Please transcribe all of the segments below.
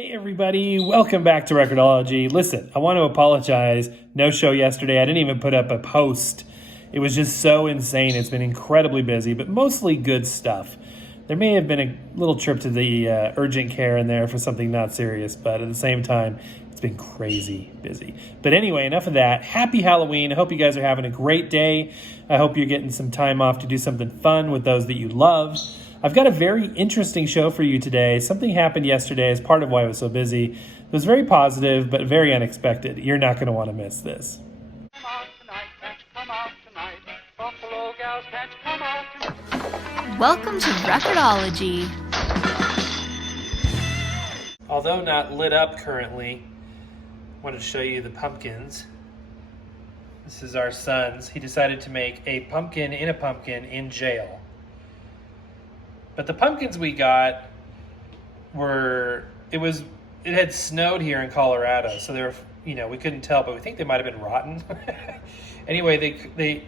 Hey everybody, welcome back to Record-ology. Listen, I want to apologize. No show yesterday. I didn't even put up a post. It was just so insane. It's been incredibly busy, but mostly good stuff. There may have been a little trip to the urgent care in there for something not serious, but at the same time, it's been crazy busy. But anyway, enough of that. Happy Halloween. I hope you guys are having a great day. I hope you're getting some time off to do something fun with those that you love. I've got a very interesting show for you today. Something happened yesterday as part of why I was so busy. It was very positive, but very unexpected. You're not going to want to miss this. Come out tonight, can't you come out tonight? Buffalo gals, can't you come out tonight? Welcome to Record-ology. Although not lit up currently, I wanted to show you the pumpkins. This is our son's. He decided to make a pumpkin in jail. But the pumpkins we got it had snowed here in Colorado, so they were, we couldn't tell, but we think they might have been rotten. Anyway, they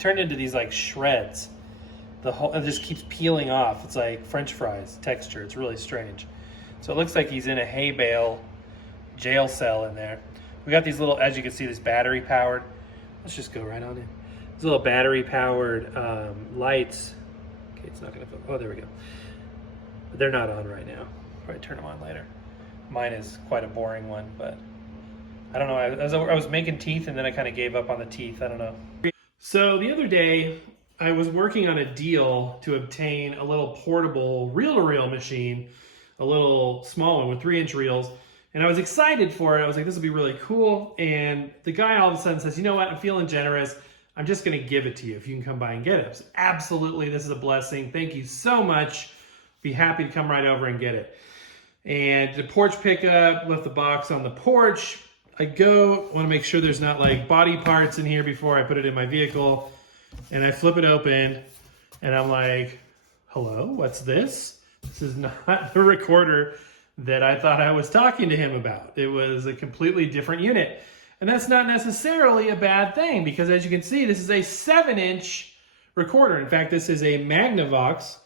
turned into these like shreds. It just keeps peeling off. It's like French fries texture. It's really strange. So it looks like he's in a hay bale jail cell in there. We got these little, as you can see, this battery powered. Let's just go right on in. These little battery powered lights. Okay, it's not gonna. Oh, there we go. But they're not on right now. Probably turn them on later. Mine is quite a boring one, but I don't know. I was making teeth, and then I kind of gave up on the teeth. I don't know. So the other day, I was working on a deal to obtain a little portable reel-to-reel machine, a little small one with 3-inch reels, and I was excited for it. I was like, this will be really cool. And the guy all of a sudden says, you know what? I'm feeling generous. I'm just going to give it to you if you can come by and get it. So absolutely, this is a blessing. Thank you so much. Be happy to come right over and get it. And the porch pickup, left the box on the porch. I want to make sure there's not like body parts in here before I put it in my vehicle. And I flip it open and I'm like, hello, what's this? This is not the recorder that I thought I was talking to him about. It was a completely different unit. And that's not necessarily a bad thing because as you can see, this is a 7-inch recorder. In fact, this is a Magnavox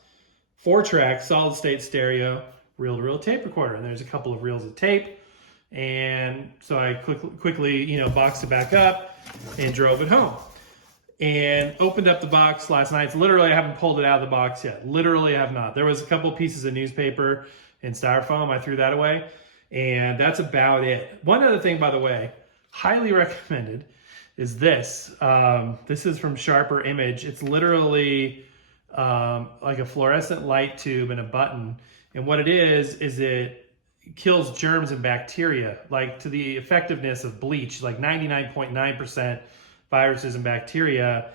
4-track solid state stereo reel-to-reel tape recorder. And there's a couple of reels of tape. And so I quickly, boxed it back up and drove it home. And opened up the box last night. So literally, I haven't pulled it out of the box yet. Literally, I have not. There was a couple pieces of newspaper and styrofoam. I threw that away. And that's about it. One other thing, by the way, highly recommended is this. This is from Sharper Image. It's literally like a fluorescent light tube and a button. And what it is it kills germs and bacteria, like to the effectiveness of bleach, like 99.9% viruses and bacteria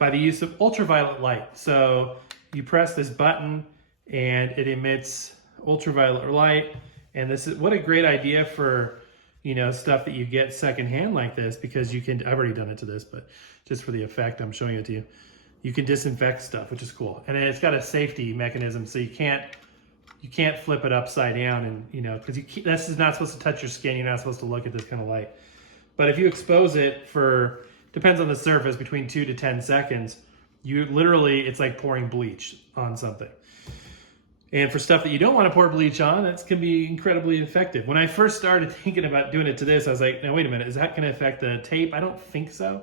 by the use of ultraviolet light. So you press this button and it emits ultraviolet light. And this is what a great idea for stuff that you get secondhand like this, because I've already done it to this, but just for the effect, I'm showing it to you. You can disinfect stuff, which is cool. And it's got a safety mechanism, so you can't flip it upside down and, because this is not supposed to touch your skin. You're not supposed to look at this kind of light. But if you expose it depends on the surface, between 2 to 10 seconds, it's like pouring bleach on something. And for stuff that you don't want to pour bleach on, that can be incredibly effective. When I first started thinking about doing it to this, I was like, now wait a minute, is that going to affect the tape? I don't think so.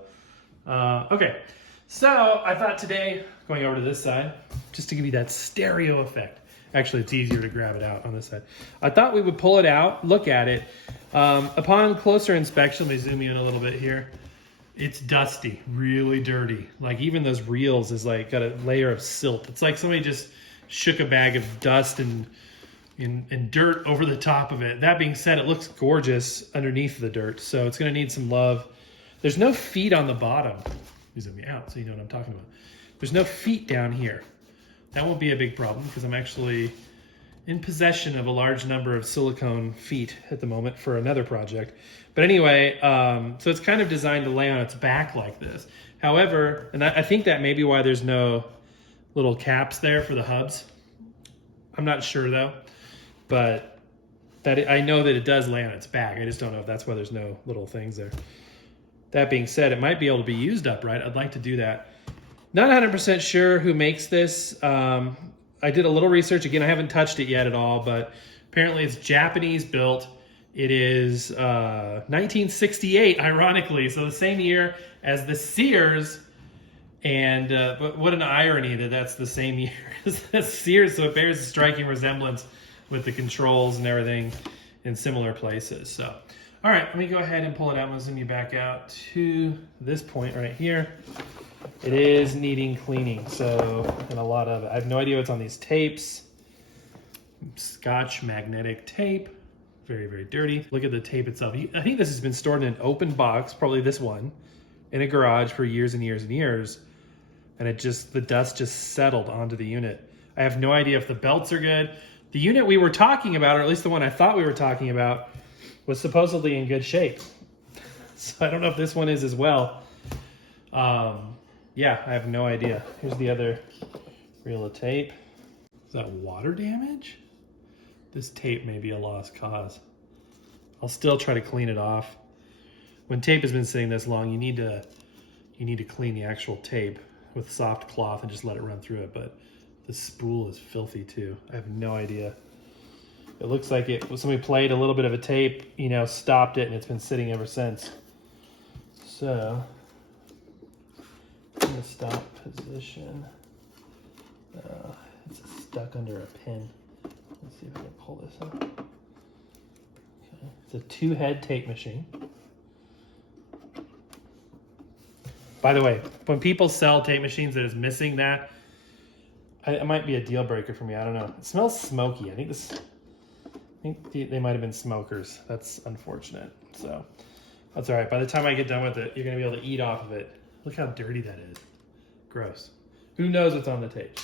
Okay, so I thought today, going over to this side, just to give you that stereo effect. Actually, it's easier to grab it out on this side. I thought we would pull it out, look at it. Upon closer inspection, let me zoom you in a little bit here. It's dusty, really dirty. Like even those reels is like got a layer of silt. It's like somebody just shook a bag of dust and dirt over the top of it. That being said, it looks gorgeous underneath the dirt, so it's going to need some love. There's no feet on the bottom. Let me zoom you out so you know what I'm talking about. There's no feet down here. That won't be a big problem because I'm actually in possession of a large number of silicone feet at the moment for another project. But anyway, so it's kind of designed to lay on its back like this. However, and I think that may be why there's no little caps there for the hubs. I'm not sure though, but I know that it does lay on its back. I just don't know if that's why there's no little things there. That being said, it might be able to be used upright. I'd like to do that. Not 100% sure who makes this. I did a little research. Again, I haven't touched it yet at all, but Apparently it's Japanese built. It is 1968, ironically, so the same year as the Sears. And but what an irony that that's the same year as the Sears, so it bears a striking resemblance with the controls and everything in similar places. So, all right, let me go ahead and pull it out. I'm gonna zoom you back out to this point right here. It is needing cleaning, so, and a lot of it. I have no idea what's on these tapes. Scotch magnetic tape, very, very dirty. Look at the tape itself. I think this has been stored in an open box, probably this one, in a garage for years and years and years. And the dust just settled onto the unit. I have no idea if the belts are good. The unit we were talking about, or at least the one I thought we were talking about, was supposedly in good shape. So I don't know if this one is as well. Yeah, I have no idea. Here's the other reel of tape. Is that water damage? This tape may be a lost cause. I'll still try to clean it off. When tape has been sitting this long, you need to clean the actual tape with soft cloth and just let it run through it. But the spool is filthy too. I have no idea. It looks like somebody played a little bit of a tape, stopped it, and it's been sitting ever since. So, in the stop position, it's stuck under a pin. Let's see if I can pull this up. Okay. It's a 2-head tape machine. By the way, when people sell tape machines that is missing that, it might be a deal breaker for me. I don't know. It smells smoky. I think they might have been smokers. That's unfortunate. So that's all right. By the time I get done with it, you're gonna be able to eat off of it. Look how dirty that is. Gross. Who knows what's on the tape?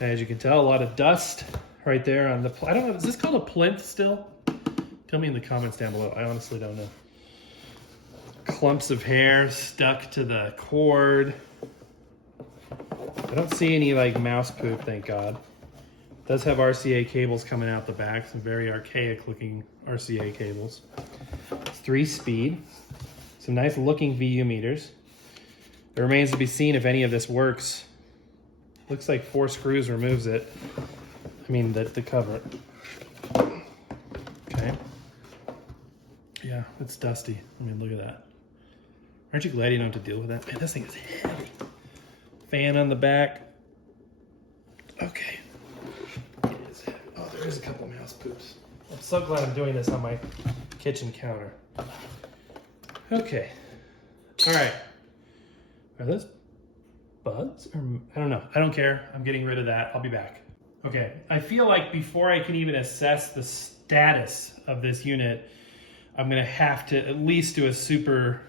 As you can tell, a lot of dust right there on the. I don't know. Is this called a plinth still? Tell me in the comments down below. I honestly don't know. Clumps of hair stuck to the cord. I don't see any mouse poop, thank God. It does have RCA cables coming out the back, some very archaic looking RCA cables. It's 3-speed, some nice looking VU meters. It remains to be seen if any of this works. Looks like 4 screws removes it. I mean the cover. Okay. Yeah, it's dusty. I mean, look at that. Aren't you glad you don't have to deal with that? Man, this thing is heavy. Fan on the back. Okay. Oh, there is a couple mouse poops. I'm so glad I'm doing this on my kitchen counter. Okay. All right. Are those bugs? Or, I don't know. I don't care. I'm getting rid of that. I'll be back. Okay. I feel like before I can even assess the status of this unit, I'm going to have to at least do a super...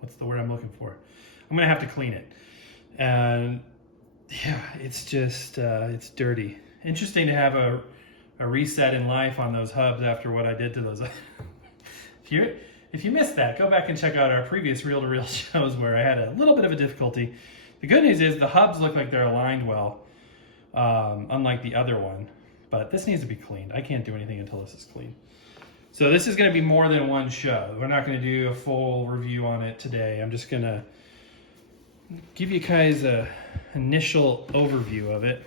What's the word I'm looking for? I'm gonna have to clean it. And yeah, it's just, it's dirty. Interesting to have a reset in life on those hubs after what I did to those. If you missed that, go back and check out our previous reel-to-reel shows where I had a little bit of a difficulty. The good news is the hubs look like they're aligned well, unlike the other one. But this needs to be cleaned. I can't do anything until this is clean. So this is going to be more than one show. We're not going to do a full review on it today. I'm just going to give you guys an initial overview of it.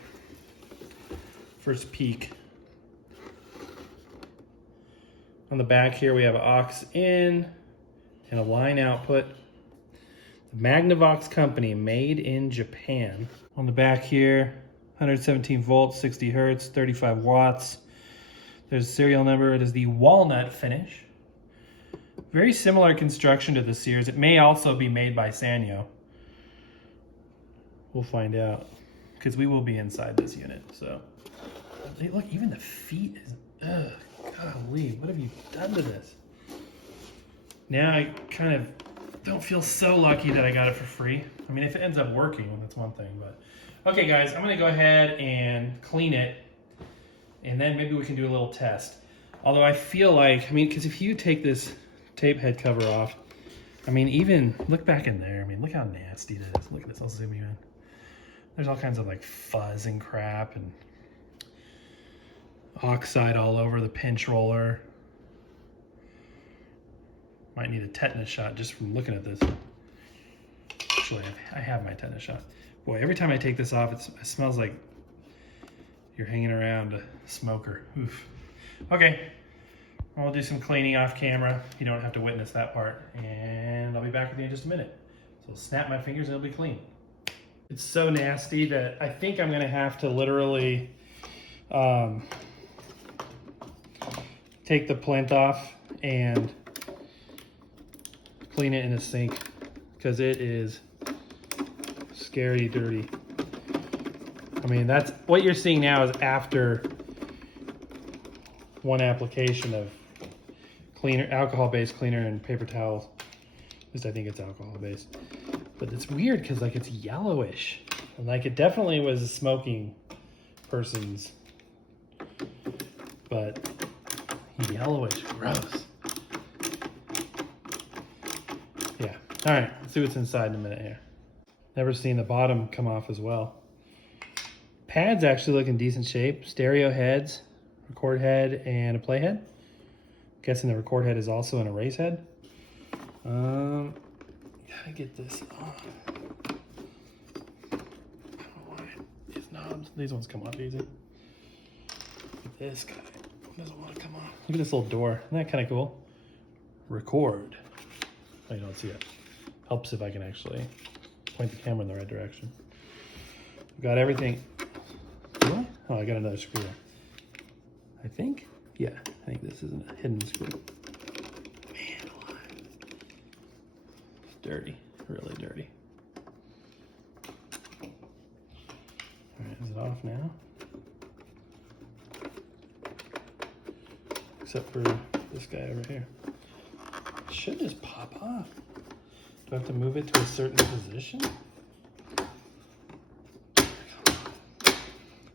First peek. On the back here we have an aux in and a line output. The Magnavox company, made in Japan. On the back here, 117 volts, 60 hertz, 35 watts. There's a serial number. It is the walnut finish. Very similar construction to the Sears. It may also be made by Sanyo. We'll find out, because we will be inside this unit. So, look, even the feet is, ugh, golly, what have you done to this? Now I kind of don't feel so lucky that I got it for free. I mean, if it ends up working, that's one thing, but. Okay guys, I'm gonna go ahead and clean it, and then maybe we can do a little test. Although I feel like, because if you take this tape head cover off, even look back in there. Look how nasty it is. Look at this, I'll zoom you in. There's all kinds of fuzz and crap and oxide all over the pinch roller. Might need a tetanus shot just from looking at this. Actually, I have my tetanus shot. Boy, every time I take this off, it smells like, you're hanging around a smoker. Oof. Okay, we'll do some cleaning off camera. You don't have to witness that part. And I'll be back with you in just a minute. So I'll snap my fingers and it'll be clean. It's so nasty that I think I'm gonna have to literally take the plinth off and clean it in a sink because it is scary dirty. I mean, that's what you're seeing now is after one application of cleaner, alcohol-based cleaner and paper towels. At least I think it's alcohol-based. But it's weird because like it's yellowish. And like it definitely was a smoking person's, but yellowish, gross. Yeah, all right, let's see what's inside in a minute here. Never seen the bottom come off as well. Pads actually look in decent shape. Stereo heads, record head, and a play head. Guessing the record head is also an erase head. Gotta get this off. I don't know why these knobs, these ones come off easy. This guy doesn't want to come off. Look at this little door. Isn't that kind of cool? Record. Oh, you don't see it. Helps if I can actually point the camera in the right direction. We've got everything. Do I? Oh, I got another screw there. I think. Yeah, I think this is a hidden screw. Man alive. It's dirty. Really dirty. Alright, is it off now? Except for this guy over here. It should just pop off. Do I have to move it to a certain position?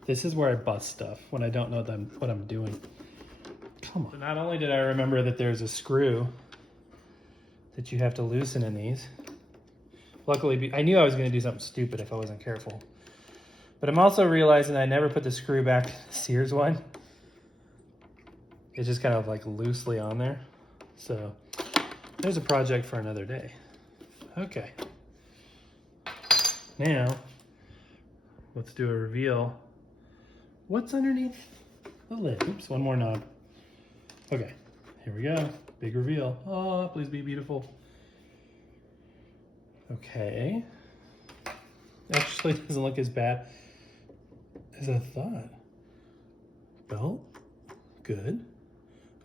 This is where I bust stuff when I don't know what I'm doing. Come on. So not only did I remember that there's a screw that you have to loosen in these. Luckily, I knew I was going to do something stupid if I wasn't careful. But I'm also realizing I never put the screw back in the Sears one. It's just kind of like loosely on there. So there's a project for another day. Okay. Now, let's do a reveal. What's underneath the lid? Oops, one more knob. Okay, here we go. Big reveal. Oh, please be beautiful. Okay. Actually doesn't look as bad as I thought. Belt, good.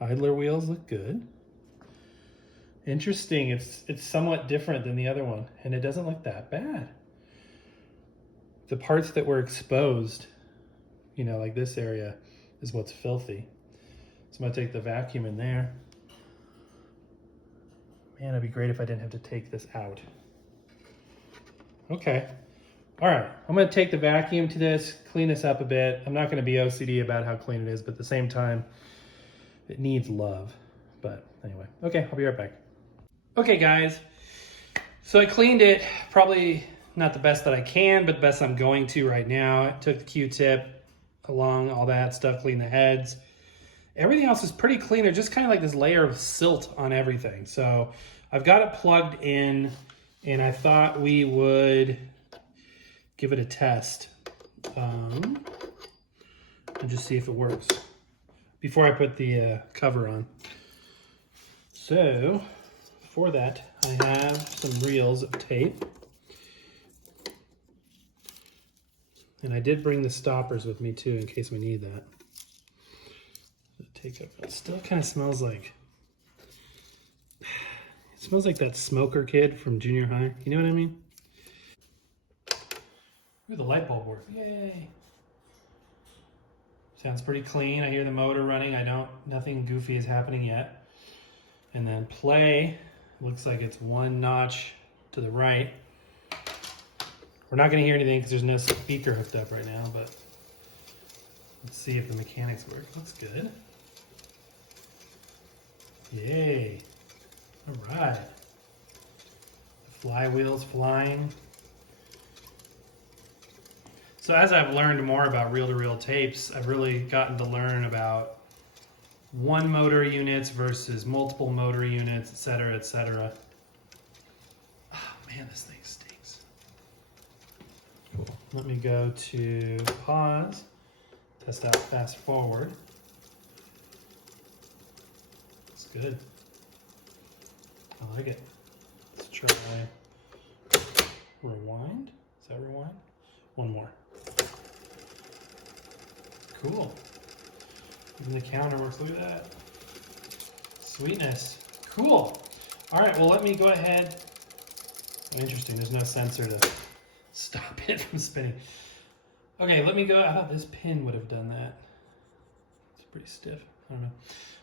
Idler wheels look good. Interesting, it's somewhat different than the other one, and it doesn't look that bad. The parts that were exposed, you know, like this area, is what's filthy. So I'm gonna take the vacuum in there. Man, it'd be great if I didn't have to take this out. Okay, all right, I'm gonna take the vacuum to this, clean this up a bit. I'm not gonna be OCD about how clean it is, but at the same time, it needs love. But anyway, okay, I'll be right back. Okay guys, so I cleaned it, probably not the best that I can, but the best I'm going to right now. I took the Q-tip along, all that stuff, cleaned the heads. Everything else is pretty clean. There's just kind of like this layer of silt on everything. So I've got it plugged in, and I thought we would give it a test and just see if it works before I put the cover on. So for that, I have some reels of tape. And I did bring the stoppers with me too, in case we need that. It still kind of smells like, it smells like that smoker kid from junior high. You know what I mean? Ooh, the light bulb worked. Yay. Sounds pretty clean. I hear the motor running. Nothing goofy is happening yet. And then play, looks like it's one notch to the right. We're not going to hear anything because there's no speaker hooked up right now, but let's see if the mechanics work. Looks good. Yay. All right. The flywheel's flying. So as I've learned more about reel-to-reel tapes, I've really gotten to learn about one motor units versus multiple motor units, etc., etc. Oh man, this thing stinks. Cool. Let me go to pause, Test out fast forward. It's good. I like it. Let's try rewind. Is that rewind? One more. Cool. Even the counter works. Look at that. Sweetness. Cool. All right, well, let me go ahead. Oh, interesting. There's no sensor to stop it from spinning. Okay, let me go. I thought this pin would have done that. It's pretty stiff. I don't know.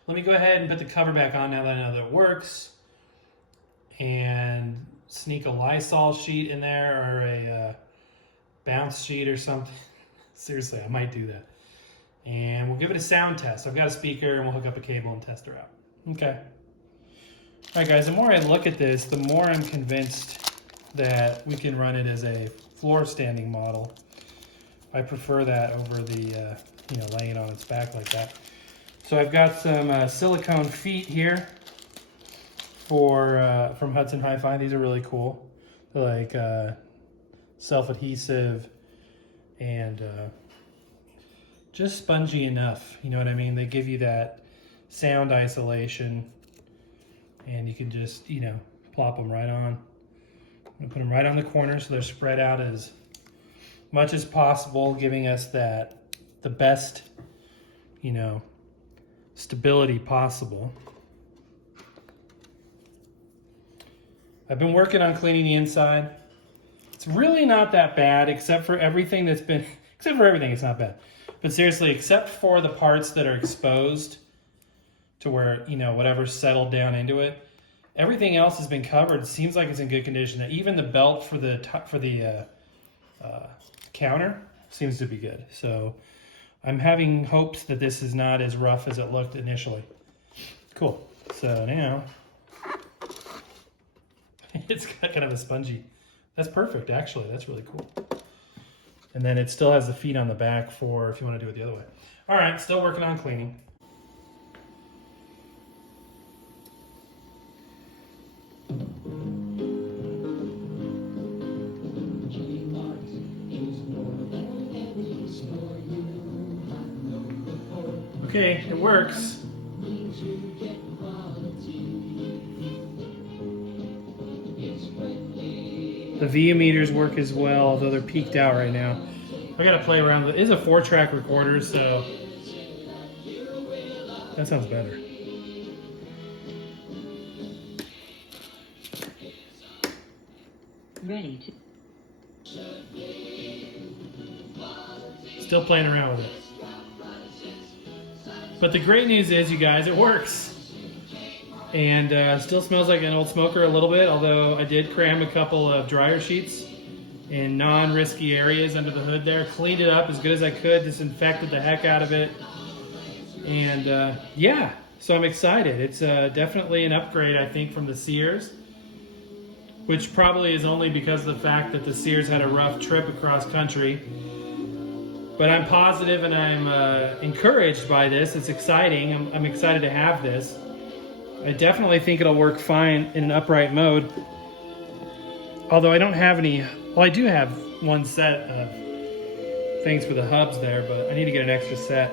Let me go ahead and put the cover back on now that I know that it works. And sneak a Lysol sheet in there or a bounce sheet or something. Seriously, I might do that. And we'll give it a sound test. I've got a speaker and we'll hook up a cable and test her out. Okay. All right, guys, the more I look at this, the more I'm convinced that we can run it as a floor standing model. I prefer that over the, laying it on its back like that. So I've got some silicone feet here from Hudson Hi-Fi. These are really cool. They're like self-adhesive and just spongy enough. You know what I mean? They give you that sound isolation, and you can just, plop them right on. I'm gonna put them right on the corner so they're spread out as much as possible, giving us the best, stability possible. I've been working on cleaning the inside. It's really not that bad, except for everything it's not bad. But seriously, except for the parts that are exposed to where, whatever's settled down into it, everything else has been covered. It seems like it's in good condition. Even the belt for the counter seems to be good. So I'm having hopes that this is not as rough as it looked initially. Cool. So now it's got kind of a spongy. That's perfect, actually. That's really cool. And then it still has the feet on the back for if you want to do it the other way. All right, still working on cleaning. Okay, it works. The VU meters work as well, although they're peaked out right now. I gotta play around with it. It is a 4-track recorder, so that sounds better. Ready to. Still playing around with it. But the great news is, you guys, it works. And still smells like an old smoker a little bit, although I did cram a couple of dryer sheets in non-risky areas under the hood there. Cleaned it up as good as I could, disinfected the heck out of it. And yeah, so I'm excited. It's definitely an upgrade, I think, from the Sears, which probably is only because of the fact that the Sears had a rough trip across country. But I'm positive and I'm encouraged by this. It's exciting. I'm excited to have this. I definitely think it'll work fine in an upright mode. Although I don't have any, well, I do have one set of things for the hubs there, but I need to get an extra set.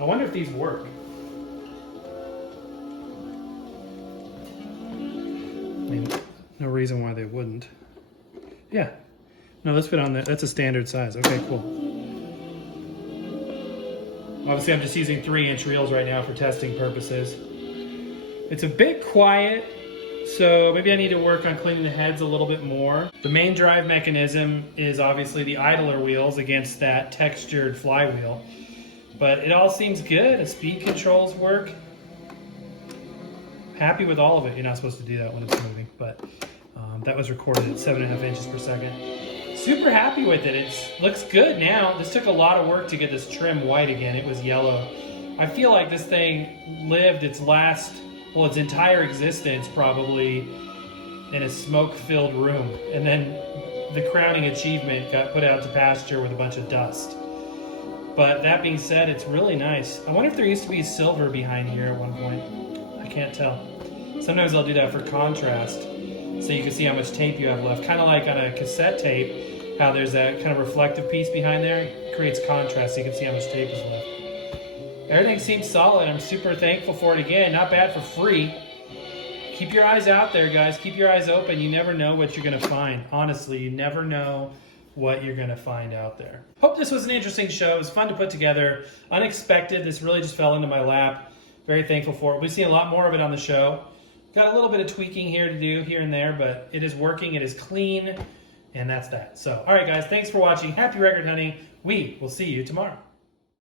I wonder if these work. I mean, no reason why they wouldn't. Yeah. No, let's put on that. That's a standard size. Okay, cool. Obviously, I'm just using 3-inch reels right now for testing purposes. It's a bit quiet, so maybe I need to work on cleaning the heads a little bit more. The main drive mechanism is obviously the idler wheels against that textured flywheel. But it all seems good. The speed controls work. Happy with all of it. You're not supposed to do that when it's moving, but that was recorded at 7.5 inches per second. Super happy with it. It looks good now. This took a lot of work to get this trim white again. It was yellow. I feel like this thing lived its entire existence probably in a smoke-filled room. And then the crowning achievement got put out to pasture with a bunch of dust. But that being said, it's really nice. I wonder if there used to be silver behind here at one point. I can't tell. Sometimes I'll do that for contrast, so you can see how much tape you have left. Kind of like on a cassette tape, how there's that kind of reflective piece behind there. It creates contrast so you can see how much tape is left. Everything seems solid. I'm super thankful for it again. Not bad for free. Keep your eyes out there, guys. Keep your eyes open. You never know what you're going to find. Honestly, you never know what you're going to find out there. Hope this was an interesting show. It was fun to put together. Unexpected. This really just fell into my lap. Very thankful for it. We've seen a lot more of it on the show. Got a little bit of tweaking here to do here and there, but it is working. It is clean, and that's that. So, all right, guys. Thanks for watching. Happy record hunting. We will see you tomorrow.